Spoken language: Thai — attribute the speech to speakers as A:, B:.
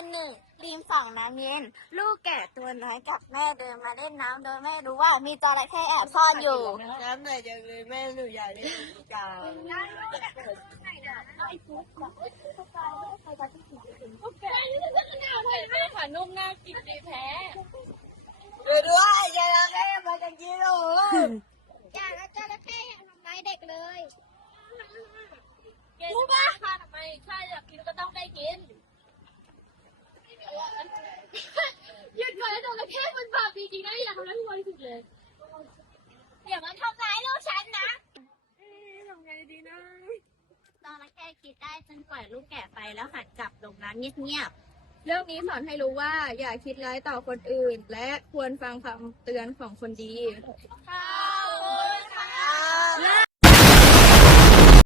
A: เช้าวันหนึ่งริมฝั่งน้ำเย็น ลูกแกะตัวน้อยกับแม่เดินมาเล่นน้ำโดยไม่รู้ว่ามีจระเข้แอบซ่อนอยู่
B: น้ำไหนจังเลยแม่หนูอยากได้สีกา
C: แม่ค่ะนุ่มน่ากินดีแท้
B: ดูด้วยจระเข้มาจากกิโล
A: อย่านะจระเข้อย่าทำร้ายเด็กเลย
C: รู้ป่ะค่ะทำไมถ้าอยากกินก็ต้องได้กินหยุดก่อนแล้วจระเข้มันบาปจริงๆนะอย่าทำร้ายพี่บอลที่สุด เลย
A: อย่ามาทำร้ายลูกฉันนะ
C: ทำไงดีนะ
A: จระเข้คิดได้จนปล่อยลูกแกะไปแล้วหันกลับลงน้ำเงียบ
C: เรื่องนี้สอนให้รู้ว่าอย่าคิดร้ายต่อคนอื่น และควรฟังคำเตือนของคนดี
A: ๆค่ะ